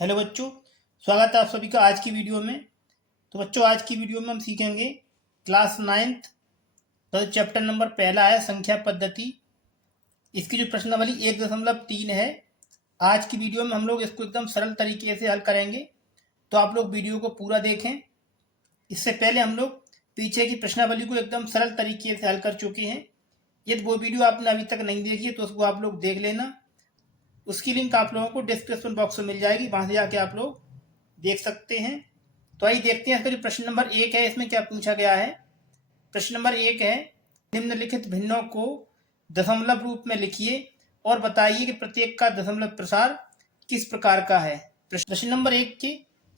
Hello बच्चों, स्वागत है आप सभी का आज की वीडियो में। तो बच्चों, आज की वीडियो में हम सीखेंगे क्लास 9th का चैप्टर नंबर पहला है संख्या पद्धति। इसकी जो प्रश्नावली 1.3 है, आज की वीडियो में हम लोग इसको एकदम सरल तरीके से हल करेंगे। तो आप लोग वीडियो को पूरा देखें। इससे पहले हम लोग पीछे की प्रश्नावली को एकदम सरल तरीके से हल कर चुके हैं। यदि वो वीडियो आपने अभी तक नहीं देखी है तो उसको आप लोग देख लेना। उसकी लिंक आप लोगों को डिस्क्रिप्शन बॉक्स में मिल जाएगी, वहाँ से जाके आप लोग देख सकते हैं। तो आइए देखते हैं इसका जो प्रश्न नंबर 1 है, इसमें क्या पूछा गया है। प्रश्न नंबर 1 है, निम्नलिखित भिन्नों को दशमलव रूप में लिखिए और बताइए कि प्रत्येक का दशमलव प्रसार किस प्रकार का है। प्रश्न नंबर 1 के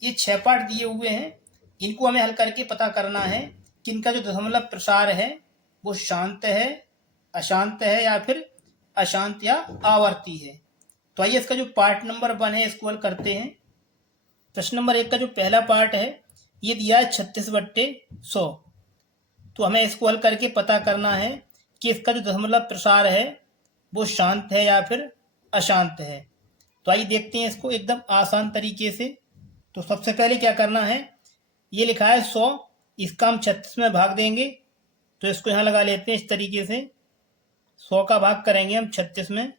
ये 6 पार्ट दिए हुए हैं, इनको हमें हल करके पता करना है कि इनका जो दशमलव प्रसार है वो शांत है, अशांत है या फिर अशांत या आवर्ती है। तो आइए इसका जो पार्ट नंबर 1 है इसको हल करते हैं। प्रश्न नंबर 1 का जो पहला पार्ट है ये दिया है 36/100। तो हमें इसको हल करके पता करना है कि इसका जो दशमलव प्रसार है वो शांत है या फिर अशांत है। तो आइए देखते हैं इसको एकदम आसान तरीके से। तो सबसे पहले क्या करना है, ये लिखा है 100, इसका हम 36 में भाग देंगे। तो इसको यहाँ लगा लेते हैं इस तरीके से। 100 का भाग करेंगे हम 36 में।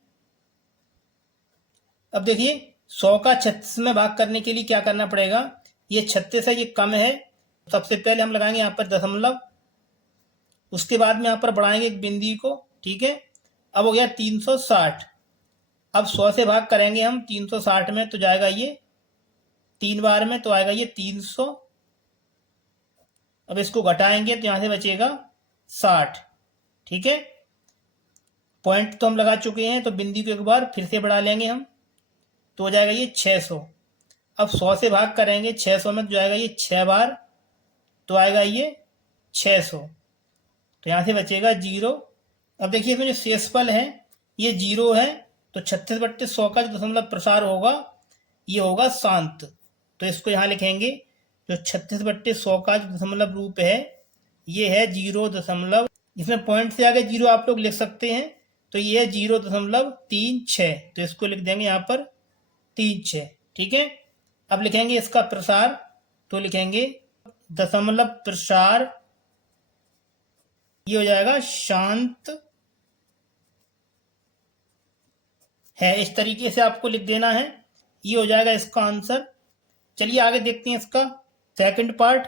अब देखिए 100 का 36 में भाग करने के लिए क्या करना पड़ेगा, ये 36 है, ये कम है। सबसे पहले हम लगाएंगे यहाँ पर दशमलव, उसके बाद में यहाँ पर बढ़ाएंगे एक बिंदी को, ठीक है। अब हो गया 360। अब 100 से भाग करेंगे हम 360 में, तो जाएगा ये 3 बार में, तो आएगा ये 300। अब इसको घटाएंगे तो यहाँ से बचेगा 60, ठीक है। पॉइंट तो हम लगा चुके हैं, तो बिंदी को एक बार फिर से बढ़ा लेंगे हम, तो हो जाएगा ये 600। अब 100 से भाग करेंगे 600 में, तो जाएगा ये 6 बार, तो आएगा ये 600। तो यहाँ से बचेगा 0। अब देखिए इसमें जो शेषफल है ये 0 है, तो 36/100 का जो दशमलव प्रसार होगा ये होगा शांत। तो इसको यहाँ लिखेंगे, जो 36/100 का जो दशमलव रूप है ये है 0. इसमें पॉइंट से आगे 0 आप लोग लिख सकते हैं, तो ये है 0.36। तो इसको लिख देंगे यहाँ पर 36, ठीक है। अब लिखेंगे इसका प्रसार, तो लिखेंगे दशमलव प्रसार, ये हो जाएगा शांत है। इस तरीके से आपको लिख देना है, ये हो जाएगा इसका आंसर। चलिए आगे देखते हैं इसका सेकंड पार्ट।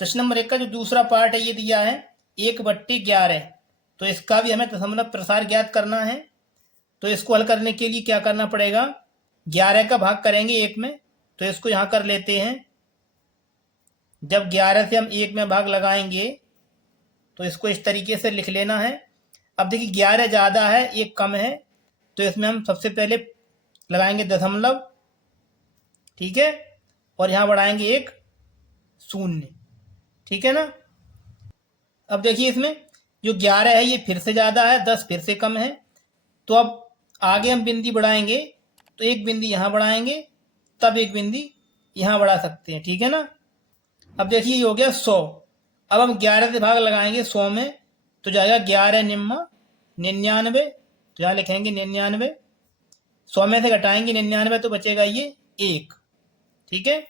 प्रश्न नंबर 1 का जो दूसरा पार्ट है ये दिया है 1/11। तो इसका भी हमें दशमलव प्रसार ज्ञात करना है। तो इसको हल करने के लिए क्या करना पड़ेगा, 11 का भाग करेंगे 1 में, तो इसको यहाँ कर लेते हैं। जब 11 से हम 1 में भाग लगाएंगे तो इसको इस तरीके से लिख लेना है। अब देखिए 11 ज़्यादा है, 1 कम है, तो इसमें हम सबसे पहले लगाएंगे दशमलव, ठीक है, और यहाँ बढ़ाएंगे एक 0, ठीक है ना। अब देखिए इसमें जो 11 है ये फिर से ज़्यादा है, 10 फिर से कम है। तो अब आगे हम बिंदी बढ़ाएंगे, तो एक बिंदी यहाँ बढ़ाएंगे, तब एक बिंदी यहाँ बढ़ा सकते हैं, ठीक है ना। अब देखिए ये हो गया 100। अब हम 11 से भाग लगाएंगे 100 में, तो जाएगा 11 निम्मा 99। तो यहाँ लिखेंगे 99। 100 में से घटाएंगे 99, तो बचेगा ये 1, ठीक है।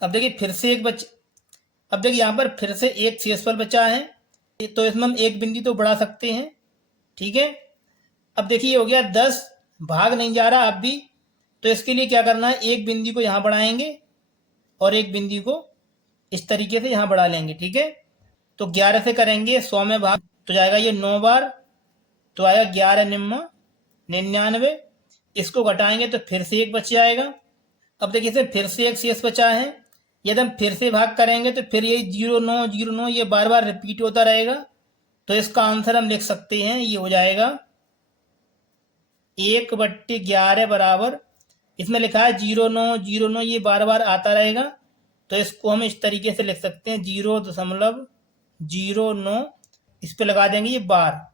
अब देखिए फिर से अब देखिए यहाँ पर फिर से एक शेषफल बचा है, तो इसमें हम एक बिंदी तो बढ़ा सकते हैं, ठीक है। अब देखिए ये हो गया 10, भाग नहीं जा रहा अब भी, तो इसके लिए क्या करना है, एक बिंदी को यहाँ बढ़ाएंगे और एक बिंदी को इस तरीके से यहाँ बढ़ा लेंगे, ठीक है। तो 11 से करेंगे 100 में भाग, तो जाएगा ये 9 बार, तो आएगा 11 निम्मा 99। इसको घटाएंगे तो फिर से एक बच जाएगा। अब देखिए इसमें फिर से एक शेष बचा है, यदि हम फिर से भाग करेंगे तो फिर ये 09 09 ये बार बार रिपीट होता रहेगा। तो इसका आंसर हम लिख सकते हैं, ये हो जाएगा 1/11 बराबर, इसमें लिखा है 09 09 ये बार बार आता रहेगा, तो इसको हम इस तरीके से लिख सकते हैं 0.09, इस पे लगा देंगे ये बार।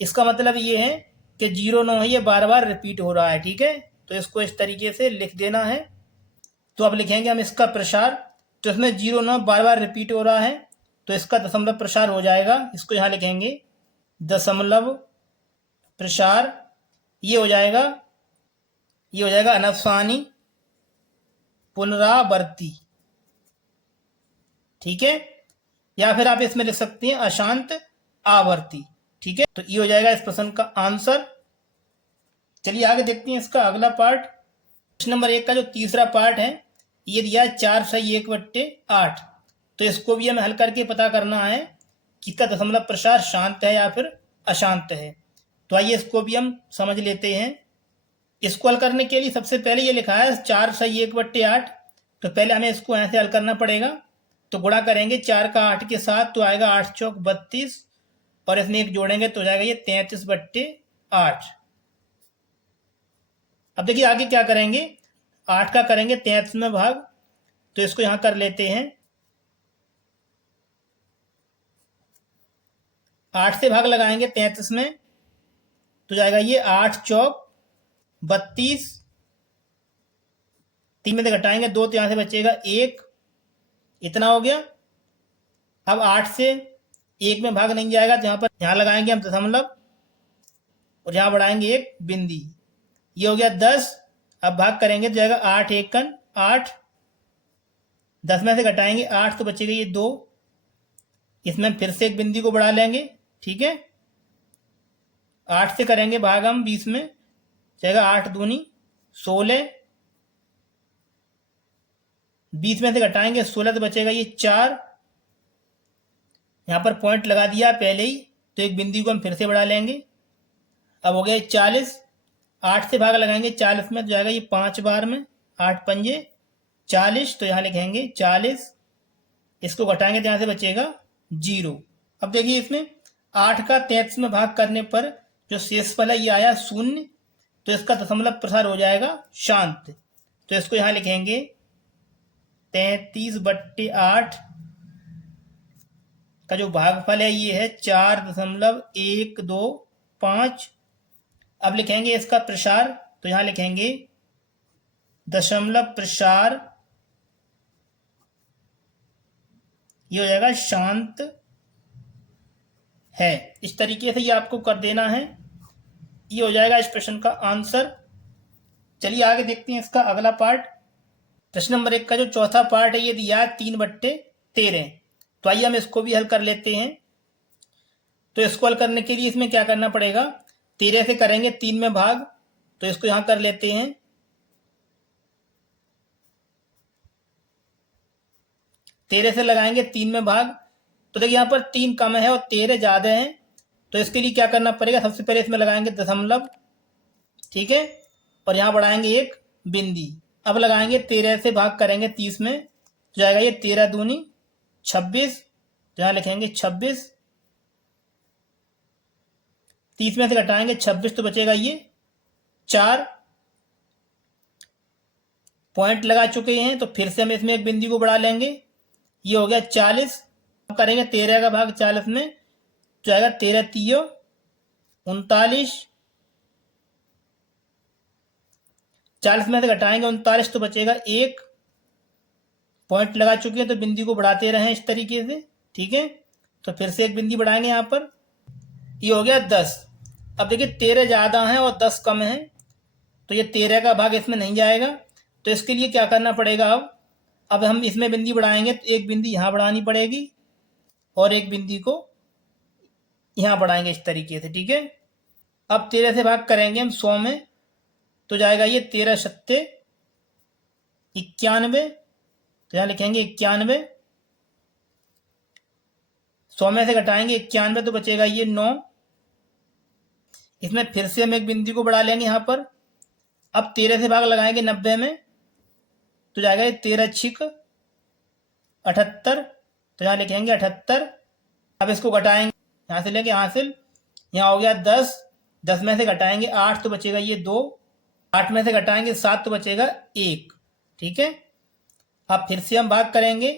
इसका मतलब ये है कि 09 है, ये बार बार रिपीट हो रहा है, ठीक है। तो इसको इस तरीके से लिख देना है। तो अब लिखेंगे हम इसका प्रसार, तो इसमें 09 बार बार रिपीट हो रहा है, तो इसका दशमलव प्रसार हो जाएगा। इसको यहाँ लिखेंगे दशमलव प्रसार, ये हो जाएगा ये हो जाएगा अनवसानी पुनरावर्ती, ठीक है। या फिर आप इसमें लिख सकते हैं अशांत आवर्ती, ठीक है। तो ये हो जाएगा इस प्रश्न का आंसर। चलिए आगे देखते हैं इसका अगला पार्ट। प्रश्न नंबर 1 का जो तीसरा पार्ट है, ये दिया है 4/1/8। तो इसको भी हमें हल करके पता करना है कि इसका दशमलव प्रसार शांत है या फिर अशांत है। तो आइए इसको भी हम समझ लेते हैं। इसको हल करने के लिए सबसे पहले ये लिखा है 4/1/8। तो पहले हमें इसको ऐसे हल करना पड़ेगा। तो गुणा करेंगे 4 का 8 के साथ, तो आएगा 8 चौक 32, और इसमें एक जोड़ेंगे तो हो जाएगा ये 33/8। अब देखिए आगे क्या करेंगे, 8 का करेंगे 33 में भाग। तो इसको यहां कर लेते हैं, 8 से भाग लगाएंगे 33 में, तो जाएगा ये 8 चौक 32, 3 में से घटाएंगे 2, तो यहां से बचेगा 1, इतना हो गया। अब 8 से 1 में भाग नहीं जाएगा, तो यहां लगाएंगे हम दशमलव, और यहां बढ़ाएंगे एक बिंदी, ये हो गया 10। अब भाग करेंगे तो जाएगा 8 एकन 8, 10 में से घटाएंगे 8, तो बचेगा ये 2, इसमें फिर से एक बिंदी को बढ़ा लेंगे, ठीक है। 8 से करेंगे भाग हम 20 में, जाएगा 8 दूनी 16, 20 में से घटाएंगे 16, तो बचेगा ये 4। यहां पर पॉइंट लगा दिया पहले ही, तो एक बिंदी को हम फिर से बढ़ा लेंगे। अब हो गया 40, 8 से भाग लगाएंगे 40 में, तो जाएगा ये 5 बार में, 8 पंजे 40, तो यहां लिखेंगे 40, इसको घटाएंगे तो यहां से बचेगा 0। अब देखिए इसमें 8 का 33 में भाग करने पर जो शेषफल है ये आया 0, तो इसका दशमलव प्रसार हो जाएगा शांत। तो इसको यहां लिखेंगे 33/8 का जो भागफल है ये है 4.125। अब लिखेंगे इसका प्रसार, तो यहां लिखेंगे दशमलव प्रसार, ये हो जाएगा शांत है। इस तरीके से ये आपको कर देना है, ये हो जाएगा इस प्रश्न का आंसर। चलिए आगे देखते हैं इसका अगला पार्ट। प्रश्न नंबर 1 का जो चौथा पार्ट है ये दिया है 3/13। तो आइए हम इसको भी हल कर लेते हैं। तो इसको हल करने के लिए इसमें क्या करना पड़ेगा, 13 से करेंगे 3 में भाग, तो इसको यहां कर लेते हैं। 13 से लगाएंगे 3 में भाग, तो देखिए यहां पर 3 कम है और 13 ज्यादा है, तो इसके लिए क्या करना पड़ेगा, सबसे पहले इसमें लगाएंगे दशमलव, ठीक है, और यहां बढ़ाएंगे एक बिंदी। अब लगाएंगे 13 से भाग करेंगे 30 में, तो जाएगा ये 13 दूनी 26, तो यहां लिखेंगे 26, 30 में से घटाएंगे 26, तो बचेगा ये 4। पॉइंट लगा चुके हैं, तो फिर से हम इसमें एक बिंदी को बढ़ा लेंगे, ये हो गया 40। अब करेंगे 13 का भाग 40 में, तो आएगा 13 3 39, 40 में से घटाएंगे 39, तो बचेगा 1। पॉइंट लगा चुके हैं, तो बिंदी को बढ़ाते रहें इस तरीके से, ठीक है। तो फिर से एक बिंदी बढ़ाएंगे यहां पर, ये हो गया 10। अब देखिए 13 ज्यादा है और 10 कम है, तो ये 13 का भाग इसमें नहीं जाएगा, तो इसके लिए क्या करना पड़ेगा, अब हम इसमें बिंदी बढ़ाएंगे, तो एक बिंदी यहां बढ़ानी पड़ेगी और एक बिंदी को यहां बढ़ाएंगे इस तरीके से, ठीक है। अब 13 से भाग करेंगे हम 100 में, तो जाएगा ये 13 सत्ते 91, तो यहां लिखेंगे 91, 100 में से घटाएंगे 91, तो बचेगा ये 9। इसमें फिर से हम एक बिंदी को बढ़ा लेंगे यहां पर। अब 13 से भाग लगाएंगे 90 में, तो जाएगा ये 13 छिक 78, तो यहां लिखेंगे 78। अब इसको घटाएंगे, यहां से लेंगे हासिल, यहां हो गया 10, 10 में से घटाएंगे 8, तो बचेगा ये 2, 8 में से घटाएंगे 7, तो बचेगा 1, ठीक है। अब फिर से हम भाग करेंगे,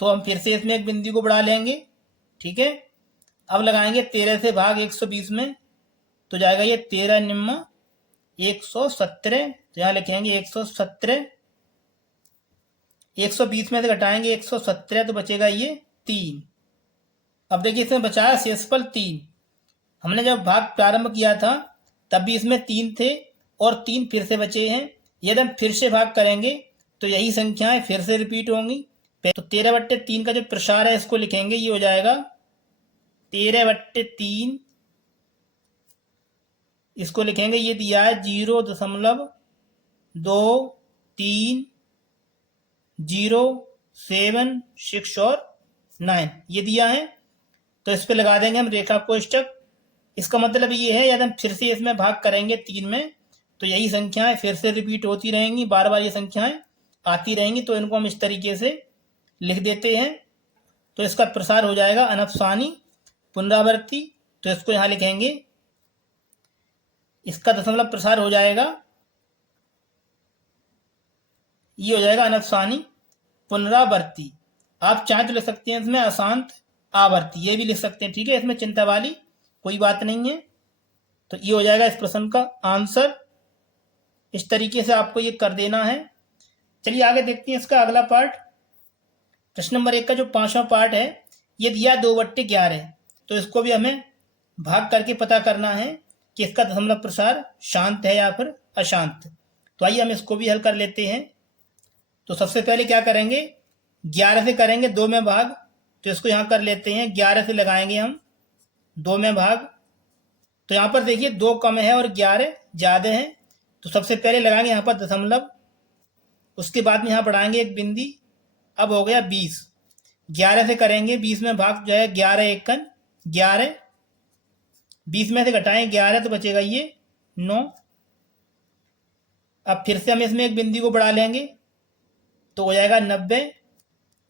तो हम फिर से इसमें एक बिंदी को बढ़ा लेंगे, ठीक है। अब लगाएंगे 13 से भाग 120 में, तो जाएगा ये 13 निम्मा 117, तो यहां लिखेंगे 117, 120 में से घटाएंगे 117, तो बचेगा ये 3। अब देखिए इसमें बचा है शेषफल 3। हमने जब भाग प्रारंभ किया था तब भी इसमें 3 थे, और 3 फिर से बचे हैं। यदि हम फिर से भाग करेंगे तो यही संख्याएं फिर से रिपीट होंगी। तो 13/3 का जो प्रसार है इसको लिखेंगे, ये हो जाएगा 13/3, इसको लिखेंगे, ये दिया है 0.2307 और 9 ये दिया है। तो इस पे लगा देंगे हम रेखा कोष्टक। इसका मतलब ये है यदि हम फिर से इसमें भाग करेंगे 3 में तो यही संख्याएं फिर से रिपीट होती रहेंगी, बार बार ये संख्याएं आती रहेंगी। तो इनको हम इस तरीके से लिख देते हैं। तो इसका प्रसार हो जाएगा अनफसानी पुनरावृत्ति। तो इसको यहाँ लिखेंगे, इसका दशमलव प्रसार हो जाएगा, ये हो जाएगा अनफसानी पुनरावृत्ति। आप चाहे तो लिख सकते हैं इसमें अशांत आवर्ती, ये भी लिख सकते हैं, ठीक है, इसमें चिंता वाली कोई बात नहीं है। तो ये हो जाएगा इस प्रश्न का आंसर। इस तरीके से आपको ये कर देना है। चलिए आगे देखते हैं इसका अगला पार्ट। प्रश्न नंबर 1 का जो 5वां पार्ट है, ये दिया 2/11। तो इसको भी हमें भाग करके पता करना है कि इसका दशमलव प्रसार शांत है या फिर अशांत। तो आइए हम इसको भी हल कर लेते हैं। तो सबसे पहले क्या करेंगे, 11 से करेंगे 2 में भाग। तो इसको यहाँ कर लेते हैं, 11 से लगाएंगे हम 2 में भाग। तो यहाँ पर देखिए 2 कम है और 11 ज़्यादा है। तो सबसे पहले लगाएंगे यहाँ पर दशमलव, उसके बाद में यहाँ बढ़ाएंगे एक बिंदी। अब हो गया 20। 11 से करेंगे 20 में भाग, जो है 11 एकन 11, 20 में से घटाएं 11 तो बचेगा ये 9। अब फिर से हम इसमें एक बिंदी को बढ़ा लेंगे तो हो जाएगा 90।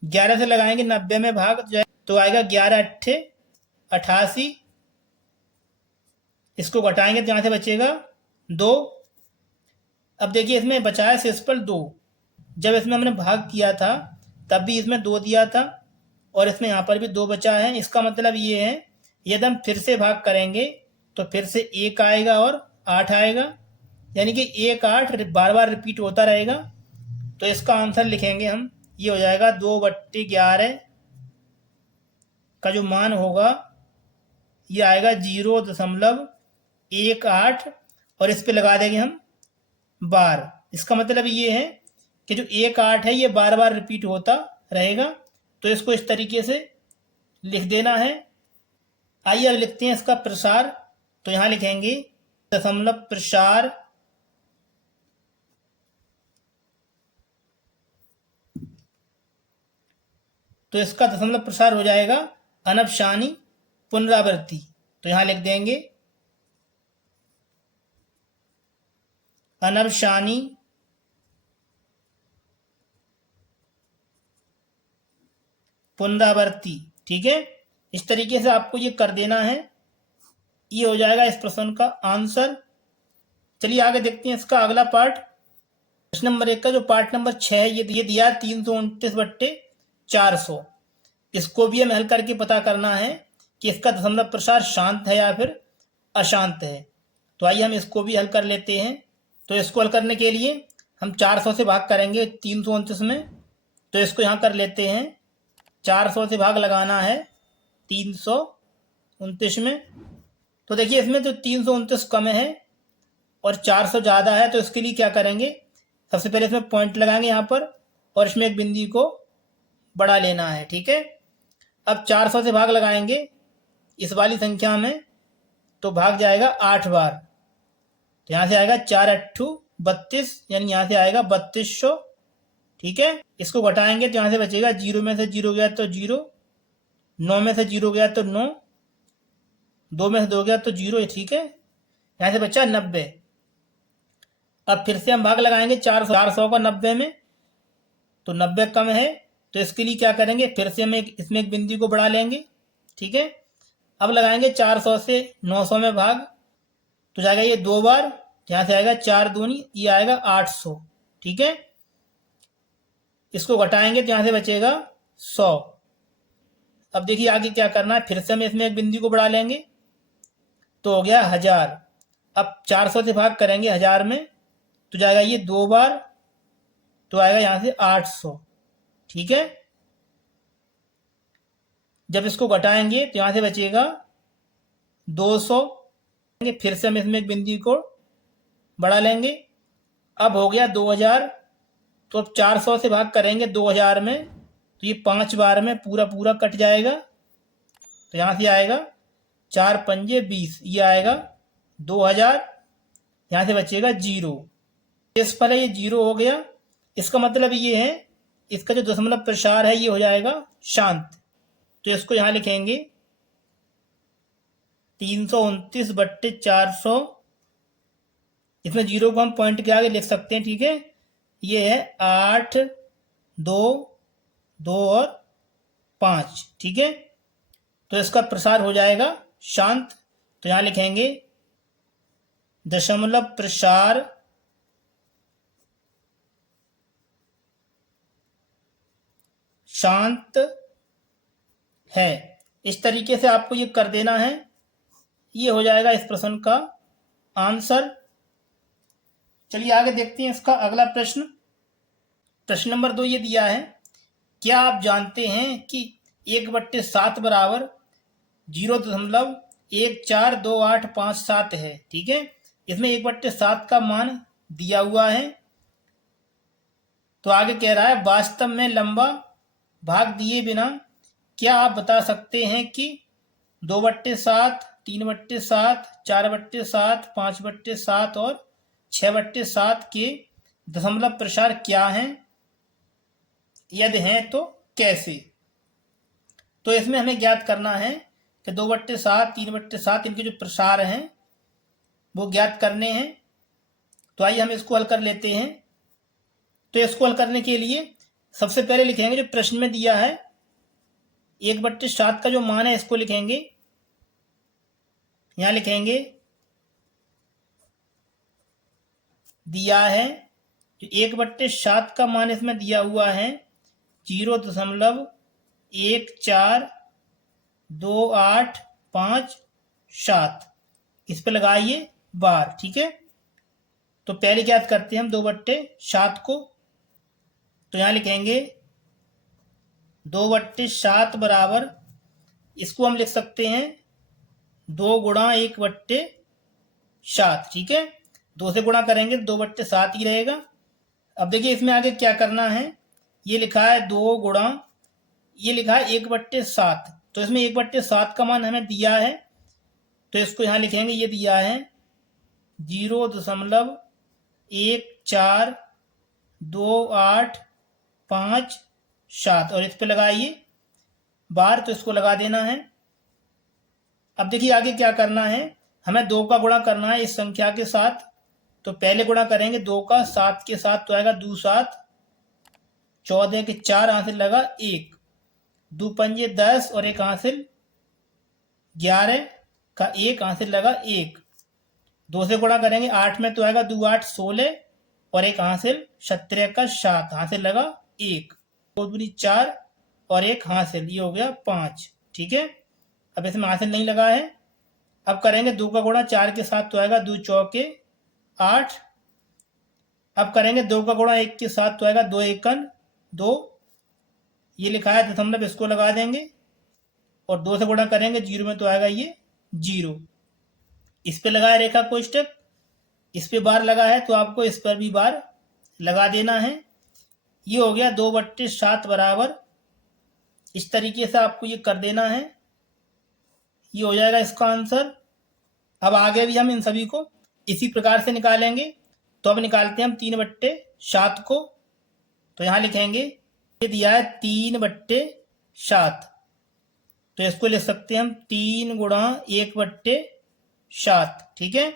11 से लगाएंगे 90 में भाग, जो है तो आएगा 11 अट्ठे 88। इसको घटाएंगे तो यहाँ से बचेगा 2। अब देखिए इसमें बचा है शेषफल 2। जब इसमें हमने भाग किया था तब भी इसमें 2 दिया था और इसमें यहाँ पर भी 2 बचा है। इसका मतलब ये है यदि हम फिर से भाग करेंगे तो फिर से 1 आएगा और 8 आएगा, यानी कि 1 8 बार बार रिपीट होता रहेगा। तो इसका आंसर लिखेंगे हम, ये हो जाएगा 2/11 का जो मान होगा ये आएगा 0.18 और इस पे लगा देंगे हम बार। इसका मतलब ये है कि जो 1 8 है ये बार बार रिपीट होता रहेगा। तो इसको इस तरीके से लिख देना है। आइए अब लिखते हैं इसका प्रसार। तो यहाँ लिखेंगे दशमलव प्रसार तो इसका दशमलव प्रसार हो जाएगा अनफसानी पुनरावृत्ति। तो यहाँ लिख देंगे अनफसानी पुनरावृत्ति, ठीक है। इस तरीके से आपको ये कर देना है। ये हो जाएगा इस प्रश्न का आंसर। चलिए आगे देखते हैं इसका अगला पार्ट। प्रश्न नंबर 1 का जो पार्ट नंबर 6 है, ये दिया 329/400। इसको भी हमें हल करके पता करना है कि इसका दशमलव प्रसार शांत है या फिर अशांत है। तो आइए हम इसको भी हल कर लेते हैं। तो इसको हल करने के लिए हम 400 से भाग करेंगे 329 में। तो इसको यहाँ कर लेते हैं, 400 से भाग लगाना है 329 में। तो देखिए इसमें तो 329 कम है और 400 ज़्यादा है। तो इसके लिए क्या करेंगे, सबसे पहले इसमें पॉइंट लगाएंगे यहाँ पर और इसमें एक बिंदी को बढ़ा लेना है, ठीक है। अब 400 से भाग लगाएंगे इस वाली संख्या में तो भाग जाएगा 8 बार। तो यहाँ से आएगा 4 8 32, यानी यहाँ से आएगा 3200, ठीक है। इसको घटाएंगे तो यहाँ से बचेगा 0 में से 0 गया तो 0, 9 में से 0 गया तो 9, 2 में से 2 गया तो 0, ठीक है। यहाँ से बचा 90। अब फिर से हम भाग लगाएंगे 400 का 90 में, तो 90 कम है। तो इसके लिए क्या करेंगे, फिर से हम इसमें एक बिंदी को बढ़ा लेंगे, ठीक है। अब लगाएंगे 400 से 900 में भाग, तो जाएगा ये 2 बार, यहाँ से आएगा 4 दूनी, ये आएगा 800, ठीक है। इसको घटाएंगे तो यहाँ से बचेगा 100। अब देखिए आगे क्या करना है, फिर से हम इसमें एक बिंदी को बढ़ा लेंगे तो हो गया 1000। अब 400 से भाग करेंगे 1000 में तो जाएगा ये 2 बार, तो आएगा यहाँ से 800, ठीक है। जब इसको घटाएंगे तो यहाँ से बचेगा 200। फिर से हम इसमें एक बिंदी को बढ़ा लेंगे। अब हो गया 2000, तो अब 400 से भाग करेंगे 2000 में, तो ये 5 बार में पूरा पूरा कट जाएगा। तो यहाँ से आएगा 4 पंजे 20, ये आएगा 2000, यहाँ से बचेगा 0। इस पर ये 0 हो गया, इसका मतलब ये है इसका जो दशमलव प्रसार है ये हो जाएगा शांत। तो इसको यहाँ लिखेंगे 329/400, इसमें 0 को हम पॉइंट के आगे लिख सकते हैं, ठीक है। ये है 8, 2, 2 और 5, ठीक है। तो इसका प्रसार हो जाएगा शांत। तो यहाँ लिखेंगे दशमलव प्रसार शांत है। इस तरीके से आपको ये कर देना है। ये हो जाएगा इस प्रश्न का आंसर। चलिए आगे देखते हैं इसका अगला प्रश्न। प्रश्न नंबर 2 ये दिया है, क्या आप जानते हैं कि 1/7 बराबर 0.142857 है, ठीक है। इसमें 1/7 का मान दिया हुआ है। तो आगे कह रहा है वास्तव में लंबा भाग दिए बिना क्या आप बता सकते हैं कि 2/7, 3/7, 4/7, 5/7 और 6/7 के दशमलव प्रसार क्या हैं, यदि हैं तो कैसे। तो इसमें हमें ज्ञात करना है कि 2/7, 3/7 इनके जो प्रसार हैं वो ज्ञात करने हैं। तो आइए हम इसको हल कर लेते हैं। तो इसको हल करने के लिए सबसे पहले लिखेंगे जो प्रश्न में दिया है 1/7 का जो मान है इसको लिखेंगे। यहां लिखेंगे दिया है जो 1/7 का मान इसमें दिया हुआ है 0.1428557। इस पे लगाइए बार, ठीक है। तो पहले ज्ञात करते हैं हम 2/7 को। तो यहां लिखेंगे 2/7 बराबर, इसको हम लिख सकते हैं 2 गुणा 1/7, ठीक है। 2 से गुणा करेंगे 2/7 ही रहेगा। अब देखिए इसमें आगे क्या करना है। ये लिखा है 2 गुणा, ये लिखा है 1/7, तो इसमें 1/7 का मान हमें दिया है। तो इसको यहाँ लिखेंगे, ये दिया है 0.1428557 और इस पे लगाइए बार, तो इसको लगा देना है। अब देखिए आगे क्या करना है, हमें 2 का गुणा करना है इस संख्या के साथ। तो पहले गुणा करेंगे 2 का 7 के साथ, तो आएगा 2 7, 14 के 4 हासिल लगा 1, 2 पंजे 10 और 1 हासिल 11 का 1 हासिल लगा 1। 2 से गुणा करेंगे 8 में, तो आएगा 2 8 16 और 1 हासिल 17 का 7 हासिल लगा 1, 2 दूनी 4 और 1 हासिल, ये हो गया 5, ठीक है। अब इसमें हासिल नहीं लगा है। अब करेंगे 2 का गुणा 4 के साथ, तो आएगा 2 चौके 8। अब करेंगे 2 का गुणा 1 के साथ, तो आएगा 2 एकन 2, ये लिखा है दशमलव, इसको लगा देंगे। और 2 से गुणा करेंगे 0 में, तो आएगा ये 0। इस पे लगाया रेखा कोष्टक, इस पे बार लगा है तो आपको इस पर भी बार लगा देना है। ये हो गया 2/7 बराबर, इस तरीके से आपको ये कर देना है। ये हो जाएगा इसका आंसर। अब आगे भी हम इन सभी को इसी प्रकार से निकालेंगे। तो अब निकालते हैं हम 3/7 को। तो यहाँ लिखेंगे, ये दिया है 3/7, तो इसको लिख सकते हैं हम 3 गुणा 1/7, ठीक है।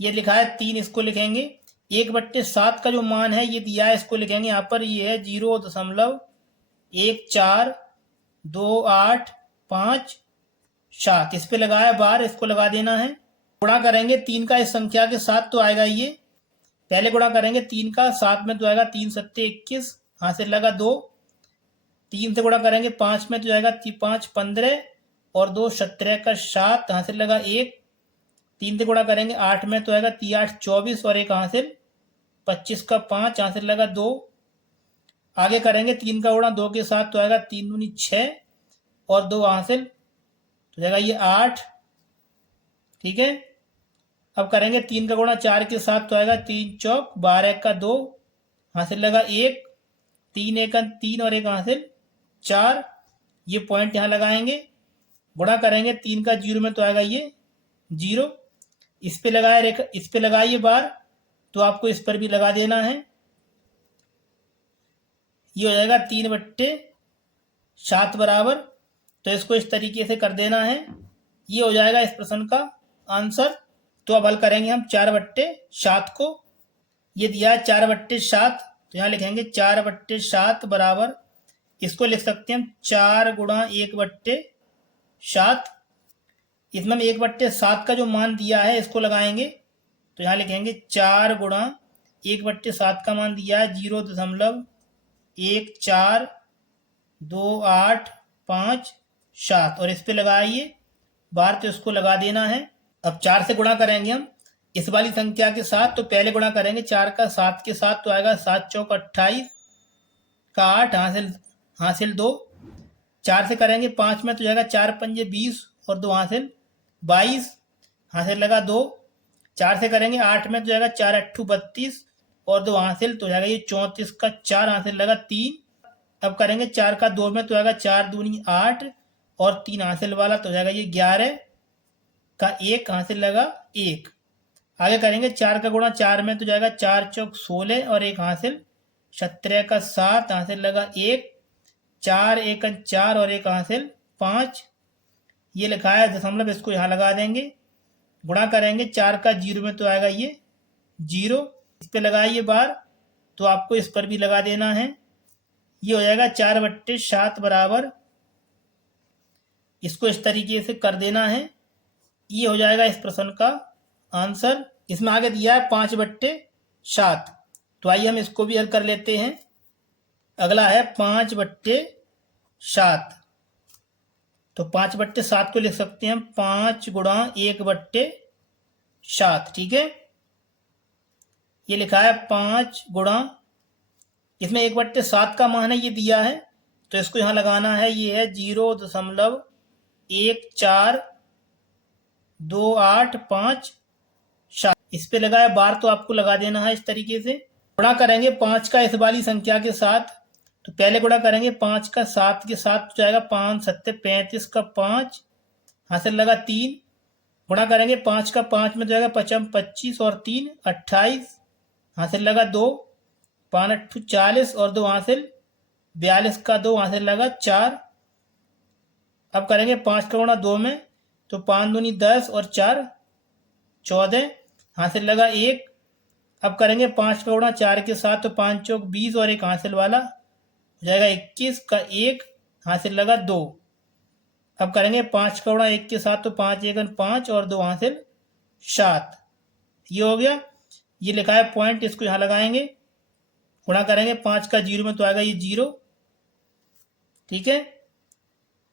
ये लिखा है 3, इसको लिखेंगे। 1/7 का जो मान है ये दिया है, इसको लिखेंगे यहाँ पर, ये है 0.1428557। इस पे लगाया बार, इसको लगा देना है। गुणा करेंगे 3 का इस संख्या के साथ, तो आएगा ये, पहले गुणा करेंगे 3 का 7 में, तो आएगा 3 7 21, हासिल लगा 2। 3 से गुणा करेंगे 5 में, तो जाएगा 5 15 और 2 17 का 7 हासिल लगा 1। 3 से गुणा करेंगे 8 में, तो आएगा 3 8 24 और 1 हासिल 25 का 5 हासिल लगा 2। आगे करेंगे 3 का गुणा 2 के साथ, तो आएगा 3 दूनी 6 और 2 हासिल, तो जाएगा ये 8, ठीक है। अब करेंगे 3 का गुणा 4 के साथ तो आएगा 3 चौक 12 का 2 हासिल लगा 1, 3 एक 3 और 1 हासिल 4। ये पॉइंट यहाँ लगाएंगे, गुणा करेंगे 3 का 0 में तो आएगा ये 0। इस पे लगाया रेखा, इस पे लगाइए बार, तो आपको इस पर भी लगा देना है। ये हो जाएगा 3/7 बराबर, तो इसको इस तरीके से कर देना है। ये हो जाएगा इस प्रश्न का आंसर। तो अब हल करेंगे हम 4/7 को। ये दिया है 4/7, तो यहाँ लिखेंगे 4/7 बराबर, इसको लिख सकते हैं हम 4 गुणा 1/7। इसमें हम 1/7 का जो मान दिया है इसको लगाएंगे, तो यहाँ लिखेंगे 4 गुणा 1/7 का मान दिया है 0.142857 और इस पे लगाइए बार, तो इसको लगा देना है। अब 4 से गुणा करेंगे हम इस वाली संख्या के साथ, तो पहले गुणा करेंगे 4 का 7 के साथ, तो आएगा 7 चौक 28 का 8 हासिल 2। 4 से करेंगे 5 में तो जाएगा 4 पंजे 20 और 2 हासिल 22 हासिल लगा 2। 4 से करेंगे 8 में तो जाएगा 4 अट्ठू 32 और 2 हासिल, तो जाएगा ये 34 का 4 हासिल लगा 3। अब करेंगे 4 का 2 में तो जाएगा 4 दूनी 8 और 3 हासिल वाला, तो जाएगा ये 11 का 1 हासिल लगा 1। आगे करेंगे 4 का गुणा 4 में तो जाएगा 4 चौक 16 और 1 हासिल 17 का 7 हासिल लगा 1। 4 एक 4 और 1 हासिल 5। ये लिखा है दशमलव, इसको यहाँ लगा देंगे। गुणा करेंगे 4 का 0 में तो आएगा ये 0, इस पे लगाइए बार, तो आपको इस पर भी लगा देना है। ये हो जाएगा 4/7 बराबर, इसको इस तरीके से कर देना है। ये हो जाएगा इस प्रश्न का आंसर। इसमें आगे दिया है 5/7, तो आइए हम इसको भी हल कर लेते हैं। अगला है 5/7, तो 5/7 को लिख सकते हैं 5 गुणा 1/7, ठीक है। ये लिखा है 5 गुणा, इसमें 1/7 का मान है ये दिया है, तो इसको यहाँ लगाना है। ये है 0.14285। इस पे लगाया बार, तो आपको लगा देना है इस तरीके से। गुणा करेंगे 5 का इस वाली संख्या के साथ, तो पहले गुणा करेंगे 5 का 7 के साथ, तो जाएगा 5 7 35 का 5 हासिल लगा 3। गुणा करेंगे 5 का 5 में तो जाएगा 5 25 और 3 28 हासिल लगा 2। 5 अट्ठू 40 और 2 हासिल 42 का 2 हासिल लगा 4। अब करेंगे 5 का गुणा 2 में, तो 5 दूनी 10 और 4 14 हासिल लगा 1। अब करेंगे 5 का गुणा 4 के साथ, तो 5 चौक 20 और 1 हासिल वाला हो जाएगा 21 का 1 हासिल लगा 2। अब करेंगे 5 का गुणा 1 के साथ, तो 5 एक 5 और 2 हासिल 7। ये हो गया। ये लिखा है पॉइंट, इसको यहाँ लगाएंगे। गुणा करेंगे 5 का 0 में तो आएगा ये 0, ठीक है।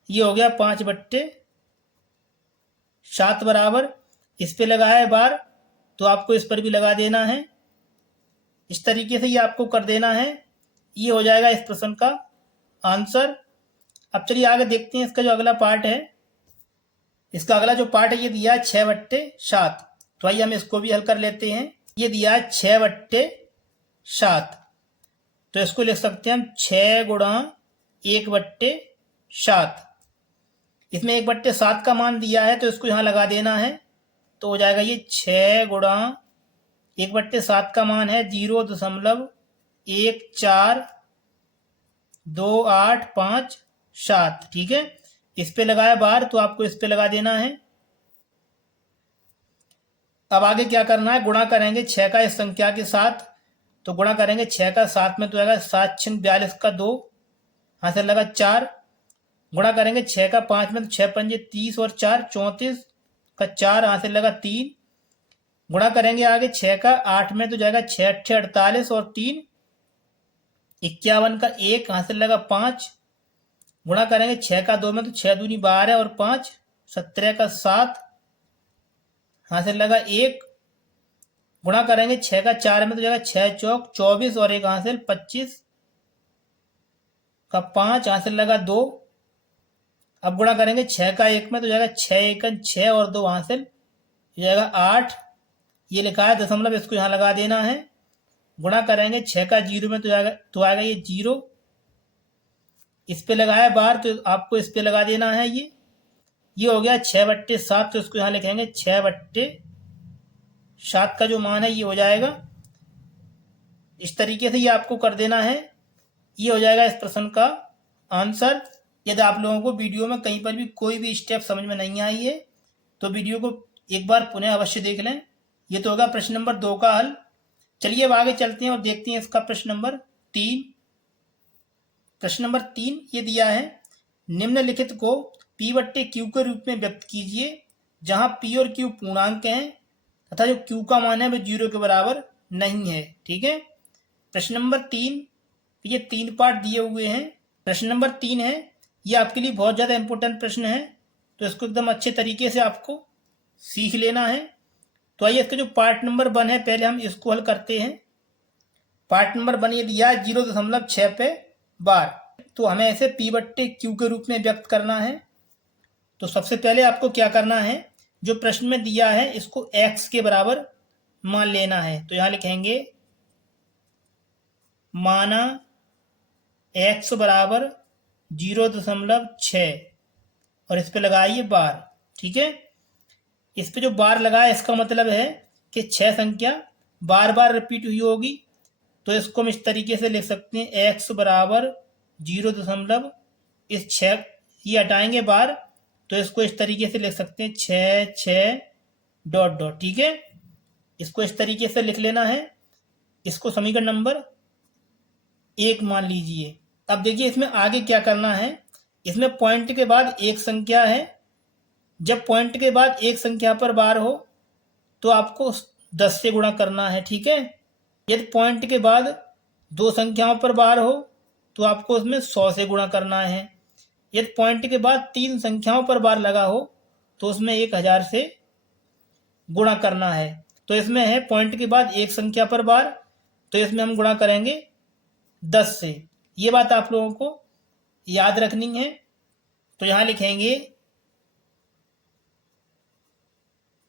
ये हो गया 5/7 बराबर, इस पे लगाया है बार, तो आपको इस पर भी लगा देना है। इस तरीके से ये आपको कर देना है। ये हो जाएगा इस प्रश्न का आंसर। अब चलिए आगे देखते हैं इसका जो अगला पार्ट है। इसका अगला जो पार्ट है ये दिया है 6/7, तो आइए हम इसको भी हल कर लेते हैं। ये दिया है 6/7, तो इसको लिख सकते हैं हम 6 गुणा 1/7। इसमें 1/7 का मान दिया है, तो इसको यहाँ लगा देना है, तो हो जाएगा ये 6 गुणा 1/7 का मान है 0.1428557, ठीक है। इस पे लगाया बार, तो आपको इस पे लगा देना है। अब आगे क्या करना है, गुणा करेंगे 6 का इस संख्या के साथ, तो गुणा करेंगे 6 का 7 में तो आएगा 7 6 42 का 2 हासिल लगा 4। गुणा करेंगे 6 का 5 में, तो 6 पंजे 30 और 4 34 का 4 हासिल लगा 3। गुणा करेंगे आगे 6 का 8 में, तो जाएगा 6 अट्ठे 48 और 3 51 का 1 हासिल लगा 5। गुणा करेंगे 6 का 2 में, तो 6 दूनी 12 और 5 17 का 7 हासिल लगा 1। गुणा करेंगे 6 का 4 में, तो जाएगा 6 चौक 24 और 1 हासिल 25 का 5 हासिल लगा 2। अब गुणा करेंगे 6 का 1 में, तो जाएगा 6 1 6 और 2 हासिल जाएगा 8 ये लिखा है दशमलव, इसको यहाँ लगा देना है, गुणा करेंगे 6 का 0 में तो आएगा ये 0, इस पे लगाया बार तो आपको इस पे लगा देना है, ये हो गया 6/7, तो इसको यहाँ लिखेंगे 6/7 का जो मान है ये हो जाएगा। इस तरीके से ये आपको कर देना है, ये हो जाएगा इस प्रश्न का आंसर। यदि आप लोगों को वीडियो में कहीं पर भी कोई भी स्टेप समझ में नहीं आई है तो वीडियो को एक बार पुनः अवश्य देख लें। ये तो होगा प्रश्न नंबर 2 का हल। चलिए अब आगे चलते हैं और देखते हैं इसका प्रश्न नंबर 3। प्रश्न नंबर 3 ये दिया है, निम्नलिखित को P/Q के रूप में व्यक्त कीजिए जहां P और Q पूर्णांक हैं तथा जो Q का मान है वह 0 के बराबर नहीं है। ठीक है, प्रश्न नंबर 3, ये 3 पार्ट दिए हुए हैं। प्रश्न नंबर 3 है, ये आपके लिए बहुत ज़्यादा इंपॉर्टेंट प्रश्न है, तो इसको एकदम अच्छे तरीके से आपको सीख लेना है। तो आइए इसका जो पार्ट नंबर 1 है पहले हम इसको हल करते हैं। पार्ट नंबर 1 ये दिया है 0.6 पे बार, तो हमें ऐसे P/Q के रूप में व्यक्त करना है। तो सबसे पहले आपको क्या करना है, जो प्रश्न में दिया है इसको x के बराबर मान लेना है। तो यहाँ लिखेंगे माना x बराबर 0.6 और इस पे लगाइए बार। ठीक है, इस पे जो बार लगाया इसका मतलब है कि 6 संख्या बार बार रिपीट हुई होगी, तो इसको हम इस तरीके से लिख सकते हैं x बराबर 0. इस 6 ये हटाएंगे बार, तो इसको इस तरीके से लिख सकते हैं 6 6 डॉट डॉट। ठीक है, इसको इस तरीके से लिख लेना है। इसको समीकरण नंबर 1 मान लीजिए। अब देखिए इसमें आगे क्या करना है, इसमें पॉइंट के बाद एक संख्या है, जब पॉइंट के बाद एक संख्या पर बार हो तो आपको 10 से गुणा करना है। ठीक है, यदि पॉइंट के बाद 2 संख्याओं पर बार हो तो आपको उसमें 100 से गुणा करना है। यदि पॉइंट के बाद 3 संख्याओं पर बार लगा हो तो उसमें 1000 से गुणा करना है। तो इसमें है पॉइंट के बाद एक संख्या पर बार, तो इसमें हम गुणा करेंगे 10 से। ये बात आप लोगों को याद रखनी है। तो यहाँ लिखेंगे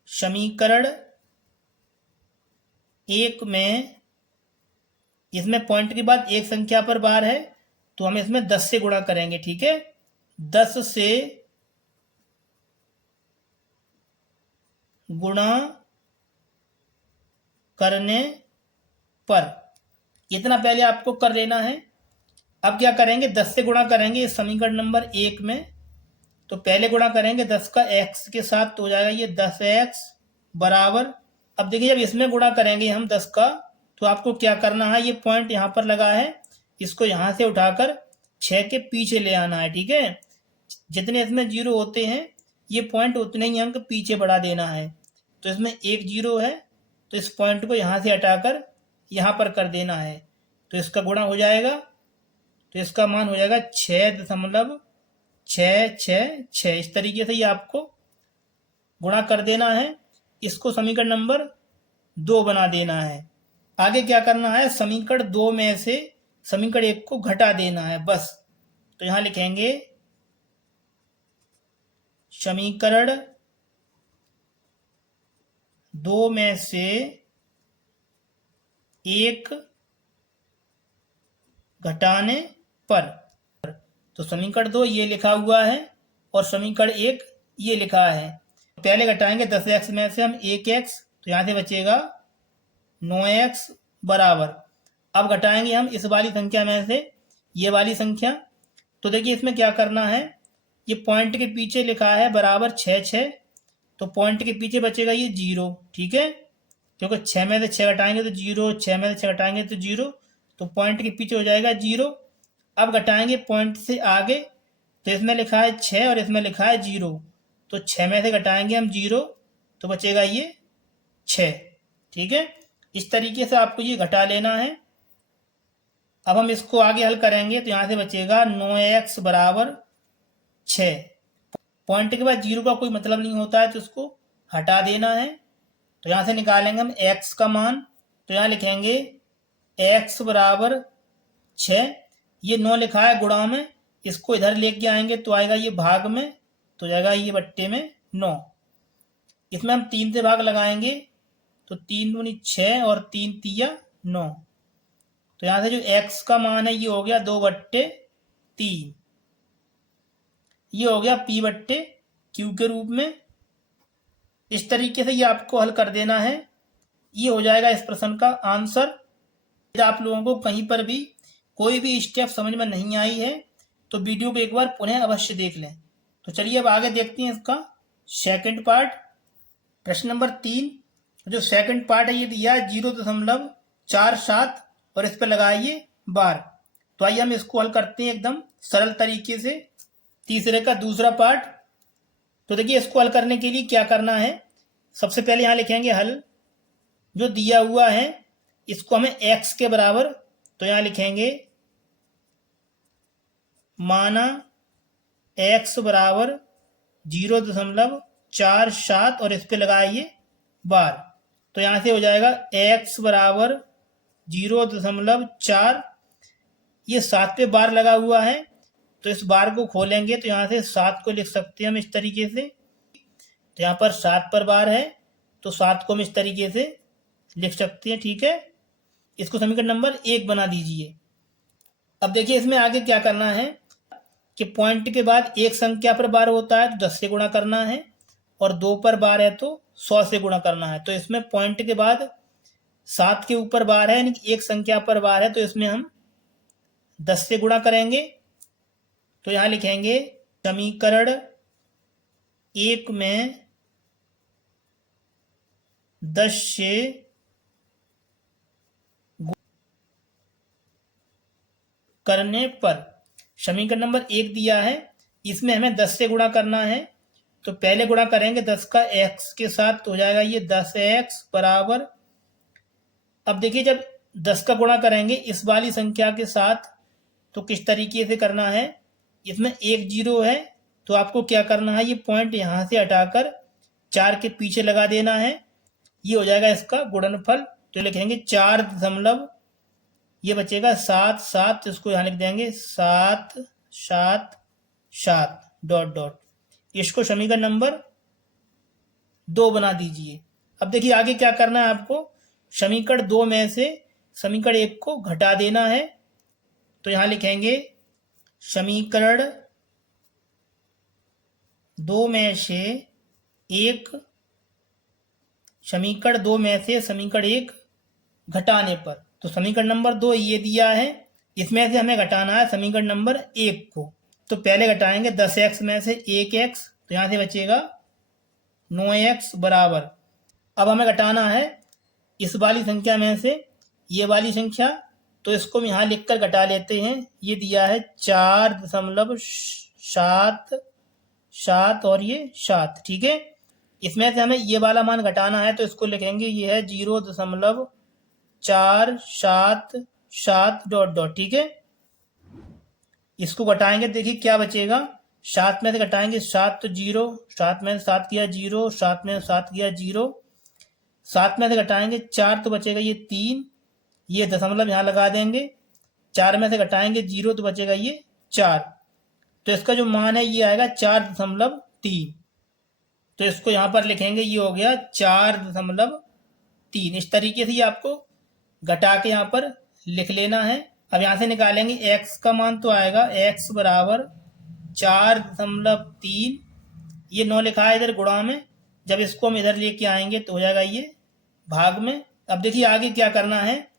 समीकरण 1 में, इसमें पॉइंट के बाद एक संख्या पर बार है तो हम इसमें 10 से गुणा करेंगे। ठीक है, 10 से गुणा करने पर इतना पहले आपको कर लेना है। अब क्या करेंगे, 10 से गुणा करेंगे इस समीकरण नंबर 1 में, तो पहले गुणा करेंगे 10 का x के साथ, तो हो जाएगा ये 10x बराबर। अब देखिए जब इसमें गुणा करेंगे हम 10 का, तो आपको क्या करना है, ये पॉइंट यहाँ पर लगा है, इसको यहाँ से उठाकर 6 के पीछे ले आना है। ठीक है, जितने इसमें 0 होते हैं ये पॉइंट उतने ही अंक पीछे बढ़ा देना है। तो इसमें 1 0 है, तो इस पॉइंट को यहाँ से हटाकर यहाँ पर कर देना है, तो इसका गुणा हो जाएगा, तो इसका मान हो जाएगा 6.666। इस तरीके से ये आपको गुणा कर देना है। इसको समीकरण नंबर 2 बना देना है। आगे क्या करना है, समीकरण 2 में से समीकरण 1 को घटा देना है बस। तो यहाँ लिखेंगे समीकरण 2 में से 1 घटाने पर, तो समीकरण 2 ये लिखा हुआ है और समीकरण 1 ये लिखा है। पहले घटाएंगे 10x में से हम 1x, तो यहाँ से बचेगा 9x बराबर। अब घटाएंगे हम इस वाली संख्या में से ये वाली संख्या, तो देखिए इसमें क्या करना है, ये पॉइंट के पीछे लिखा है बराबर 6 6, तो पॉइंट के पीछे बचेगा ये 0। ठीक है, क्योंकि 6 में से 6 घटाएंगे तो 0, 6 में से 6 घटाएंगे तो 0, तो पॉइंट के पीछे हो जाएगा 0। अब घटाएंगे पॉइंट से आगे, तो इसमें लिखा है 6 और इसमें लिखा है 0, तो 6 में से घटाएंगे हम 0, तो बचेगा ये 6। ठीक है, इस तरीके से आपको ये घटा लेना है। अब हम इसको आगे हल करेंगे, तो यहाँ से बचेगा 9x बराबर 6। पॉइंट के बाद 0 का कोई मतलब नहीं होता है, तो उसको हटा देना है। तो यहाँ से निकालेंगे हम x का मान, तो यहाँ लिखेंगे x बराबर 6। ये 9 लिखा है गुणा में, इसको इधर लेके आएंगे तो आएगा ये भाग में, तो जाएगा ये बट्टे में 9। इसमें हम 3 से भाग लगाएंगे तो 3 दूनी 6 और 3 तिया 9। तो यहाँ से जो x का मान है ये हो गया 2/3, ये हो गया p/q के रूप में। इस तरीके से ये आपको हल कर देना है, ये हो जाएगा इस प्रश्न का आंसर। यदि आप लोगों को कहीं पर भी कोई भी स्टेप समझ में नहीं आई है तो वीडियो को एक बार पुनः अवश्य देख लें। तो चलिए अब आगे देखते हैं इसका सेकंड पार्ट। प्रश्न नंबर 3 जो सेकंड पार्ट है ये दिया 0.47 और इस पर लगाइए बार। तो आइए हम इसको हल करते हैं एकदम सरल तरीके से। तीसरे का दूसरा पार्ट। तो देखिए इसको हल करने के लिए क्या करना है, सबसे पहले यहाँ लिखेंगे हल। जो दिया हुआ है इसको हमें x के बराबर, तो यहाँ लिखेंगे माना x बराबर 0.47 और इस पे लगाइए बार। तो यहाँ से हो जाएगा x बराबर 0.4, ये 7 पे बार लगा हुआ है तो इस बार को खोलेंगे तो यहाँ से 7 को लिख सकते हैं हम इस तरीके से। तो यहाँ पर 7 पर बार है तो 7 को हम इस तरीके से लिख सकते हैं, ठीक है। इसको समीकरण नंबर 1 बना दीजिए। अब देखिए इसमें आगे क्या करना है कि पॉइंट के बाद एक संख्या पर बार होता है तो 10 से गुणा करना है, और 2 पर बार है तो 100 से गुणा करना है। तो इसमें पॉइंट के बाद 7 के ऊपर बार है यानी कि एक संख्या पर बार है तो इसमें हम 10 से गुणा करेंगे। तो यहाँ लिखेंगे समीकरण 1 में 10 से करने पर, समीकरण नंबर 1 दिया है इसमें हमें 10 से गुणा करना है। तो पहले गुणा करेंगे 10 का x के साथ, तो हो जाएगा ये 10x बराबर। अब देखिए जब 10 का गुणा करेंगे इस वाली संख्या के साथ तो किस तरीके से करना है, इसमें 1 0 है तो आपको क्या करना है, ये पॉइंट यहाँ से हटाकर 4 के पीछे लगा देना है, ये हो जाएगा इसका गुणनफल। तो लिखेंगे 4 दशमलव, ये बचेगा 7 7, इसको यहाँ लिख देंगे 7 7 7 डॉट डॉट। इसको समीकरण नंबर 2 बना दीजिए। अब देखिए आगे क्या करना है आपको, समीकरण 2 में से समीकरण 1 को घटा देना है। तो यहाँ लिखेंगे समीकरण 2 में से समीकरण 2 में से समीकरण 1 घटाने पर, तो समीकरण नंबर 2 ये दिया है, इसमें से हमें घटाना है समीकरण नंबर 1 को। तो पहले घटाएंगे 10x में से 1x, तो यहाँ से बचेगा 9x बराबर। अब हमें घटाना है इस वाली संख्या में से ये वाली संख्या, तो इसको हम यहाँ लिख कर घटा लेते हैं। ये दिया है 4.77 और ये 7, ठीक है। इसमें से हमें ये वाला मान घटाना है तो इसको लिखेंगे ये है 0.477 डॉट डॉट, ठीक है। इसको घटाएंगे, देखिए क्या बचेगा, 7 में से घटाएंगे 7 तो 0, 7 में से 7 किया 0, 7 में से 7 किया 0, 7 में से घटाएंगे 4 तो बचेगा ये 3, ये दशमलव यहाँ लगा देंगे, 4 में से घटाएंगे 0 तो बचेगा ये 4। तो इसका जो मान है ये आएगा 4.3। तो इसको यहाँ पर लिखेंगे, ये हो गया 4.3। इस तरीके से ये आपको घटा के यहाँ पर लिख लेना है। अब यहाँ से निकालेंगे x का मान, तो आएगा x बराबर 4.3, ये 9 लिखा है इधर गुणा में, जब इसको हम इधर लेके आएंगे तो हो जाएगा ये भाग में। अब देखिए आगे क्या करना है,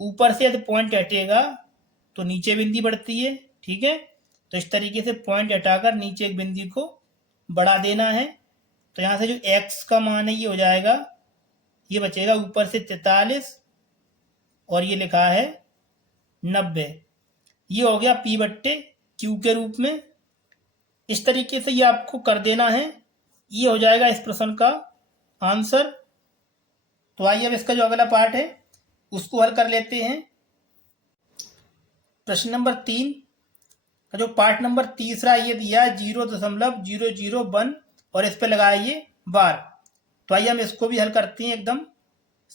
ऊपर से यदि पॉइंट हटेगा तो नीचे बिंदी बढ़ती है, ठीक है। तो इस तरीके से पॉइंट हटाकर नीचे एक बिंदी को बढ़ा देना है। तो यहाँ से जो x का मान है ये हो जाएगा, ये बचेगा ऊपर से 43 और ये लिखा है 90, ये हो गया p/q के रूप में। इस तरीके से ये आपको कर देना है, ये हो जाएगा इस प्रश्न का आंसर। तो आइए अब इसका जो अगला पार्ट है उसको हल कर लेते हैं। प्रश्न नंबर 3 का जो पार्ट नंबर तीसरा ये दिया 0.001 और इस पे लगाइए बार। तो आइए हम इसको भी हल करते हैं एकदम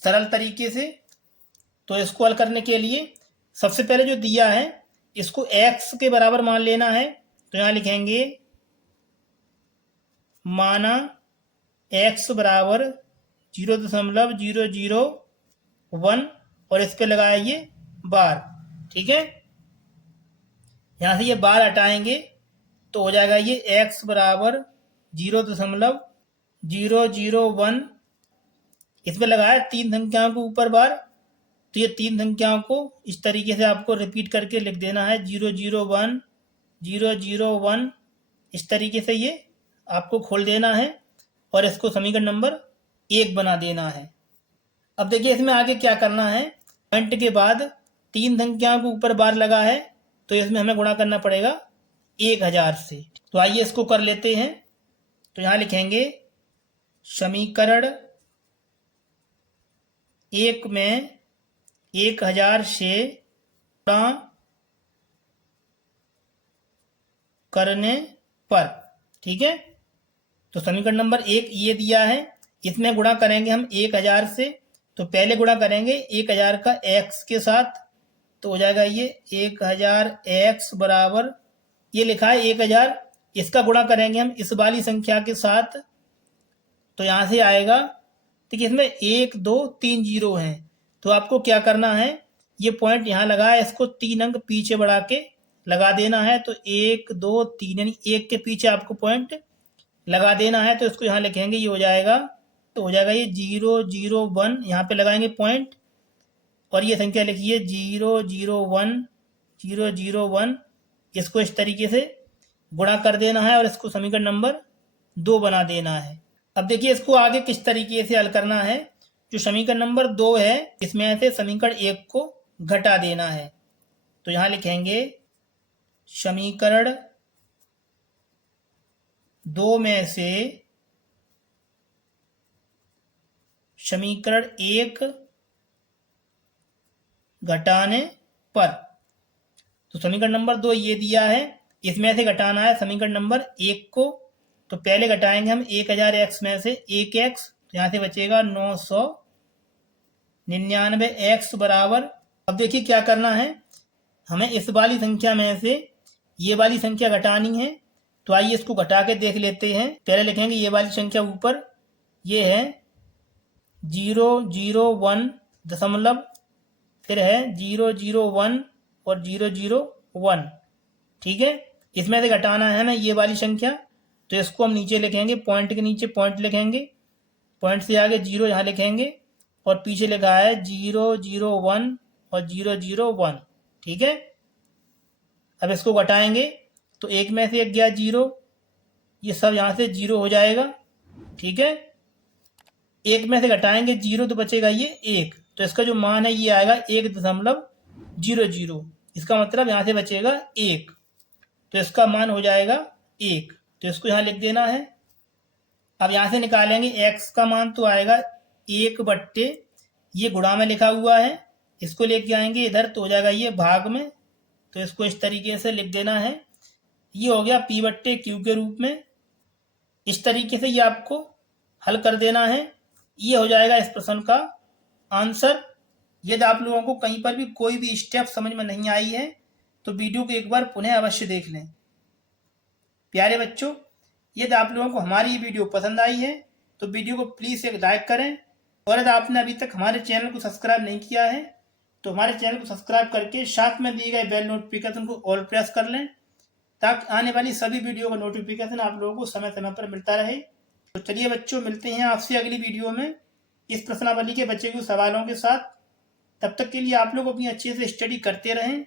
सरल तरीके से। तो इसको हल करने के लिए सबसे पहले जो दिया है इसको x के बराबर मान लेना है। तो यहाँ लिखेंगे माना x बराबर 0.001 और इस पे लगाया ये बार। ठीक है, यहाँ से ये बार हटाएंगे तो हो जाएगा ये x बराबर 0.001। इस पे लगाया 3 संख्याओं के ऊपर बार, तो ये 3 संख्याओं को इस तरीके से आपको रिपीट करके लिख देना है 001 001। इस तरीके से ये आपको खोल देना है और इसको समीकरण नंबर 1 बना देना है। अब देखिए इसमें आगे क्या करना है। पॉइंट के बाद 3 संख्याओं के ऊपर बार लगा है तो इसमें हमें गुणा करना पड़ेगा 1000 से। तो आइए इसको कर लेते हैं। तो यहाँ लिखेंगे समीकरण 1 में 1000 से गुणा करने पर। ठीक है, तो समीकरण नंबर 1 ये दिया है, इसमें गुणा करेंगे हम 1000 से। तो पहले गुणा करेंगे 1000 का x के साथ, तो हो जाएगा ये 1000 x बराबर, ये लिखा है 1000, इसका गुणा करेंगे हम इस वाली संख्या के साथ, तो यहाँ से आएगा। देखिए इसमें 1 2 3 जीरो हैं, तो आपको क्या करना है, ये पॉइंट यहाँ लगा है, इसको 3 अंक पीछे बढ़ा के लगा देना है। तो 1 2 3 यानी 1 के पीछे आपको पॉइंट लगा देना है। तो इसको यहाँ लिखेंगे, ये हो जाएगा, तो हो जाएगा ये 001, यहाँ पे लगाएंगे पॉइंट और ये संख्या लिखिए 001 इसको इस तरीके से गुणा कर देना है और इसको समीकरण नंबर 2 बना देना है। अब देखिए इसको आगे किस तरीके से हल करना है। जो समीकरण नंबर 2 है इसमें से समीकरण 1 को घटा देना है। तो यहाँ लिखेंगे समीकरण 2 में से समीकरण 1 घटाने पर। तो समीकरण नंबर 2 ये दिया है, इसमें से घटाना है समीकरण नंबर 1 को। तो पहले घटाएंगे हम 1000x में से 1x, तो यहाँ से बचेगा 999x बराबर। अब देखिए क्या करना है, हमें इस वाली संख्या में से ये वाली संख्या घटानी है। तो आइए इसको घटा के देख लेते हैं। पहले लिखेंगे ये वाली संख्या ऊपर, ये है 001 दशमलव, फिर है 001 और 001। ठीक है, इसमें से घटाना है हमें ये वाली संख्या, तो इसको हम नीचे लिखेंगे, पॉइंट के नीचे पॉइंट लिखेंगे, पॉइंट से आगे 0 यहाँ लिखेंगे और पीछे लिखा है 001 और 001। ठीक है, अब इसको घटाएंगे तो 1 में से 1 गया 0, ये सब यहाँ से 0 हो जाएगा। ठीक है, 1 में से घटाएंगे 0 तो बचेगा ये 1, तो इसका जो मान है ये आएगा 1.00। इसका मतलब यहाँ से बचेगा 1, तो इसका मान हो जाएगा 1, तो इसको यहाँ लिख देना है। अब यहाँ से निकालेंगे x का मान, तो आएगा 1 बट्टे, ये गुणा में लिखा हुआ है, इसको लेके आएंगे इधर तो हो जाएगा ये भाग में, तो इसको इस तरीके से लिख देना है। ये हो गया p बट्टे q के रूप में। इस तरीके से ये आपको हल कर देना है। ये हो जाएगा इस प्रश्न का आंसर। यदि आप लोगों को कहीं पर भी कोई भी स्टेप समझ में नहीं आई है तो वीडियो को एक बार पुनः अवश्य देख लें। प्यारे बच्चों, यदि आप लोगों को हमारी ये वीडियो पसंद आई है तो वीडियो को प्लीज़ एक लाइक करें, और यदि आपने अभी तक हमारे चैनल को सब्सक्राइब नहीं किया है तो हमारे चैनल को सब्सक्राइब करके साथ में दिए गए बेल नोटिफिकेशन को ऑल प्रेस कर लें, ताकि आने वाली सभी वीडियो का नोटिफिकेशन आप लोगों को समय समय पर मिलता रहे। तो चलिए बच्चों, मिलते हैं आपसे अगली वीडियो में इस प्रश्नावली के बचे हुए सवालों के साथ। तब तक के लिए आप लोग अपनी अच्छे से स्टडी करते रहें।